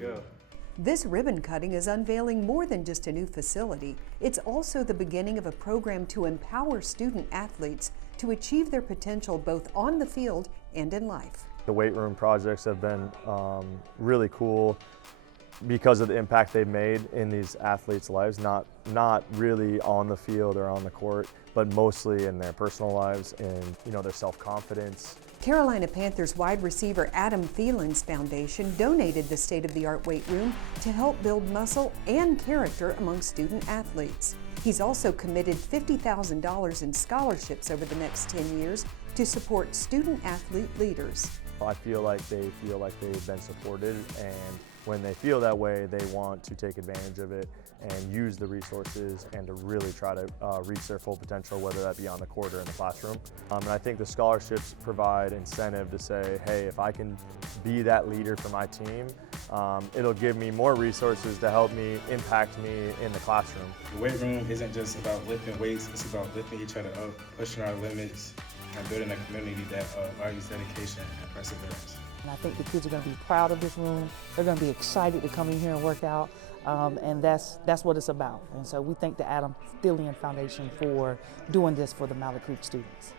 go. This ribbon cutting is unveiling more than just a new facility. It's also the beginning of a program to empower student athletes to achieve their potential both on the field and in life. The weight room projects have been really cool because of the impact they've made in these athletes' lives, not really on the field or on the court, but mostly in their personal lives and their self-confidence. Carolina Panthers wide receiver Adam Thielen's foundation donated the state-of-the-art weight room to help build muscle and character among student athletes. He's also committed $50,000 in scholarships over the next 10 years to support student-athlete leaders. I feel like they've been supported, and when they feel that way, they want to take advantage of it and use the resources and to really try to reach their full potential, whether that be on the court or in the classroom. And I think the scholarships provide incentive to say, hey, if I can be that leader for my team, it'll give me more resources to help me impact me in the classroom. The weight room isn't just about lifting weights, it's about lifting each other up, pushing our limits, and building a community that values dedication and perseverance. And I think the kids are going to be proud of this room. They're going to be excited to come in here and work out, and that's what it's about. And so we thank the Adam Thielen Foundation for doing this for the Mallard Creek students.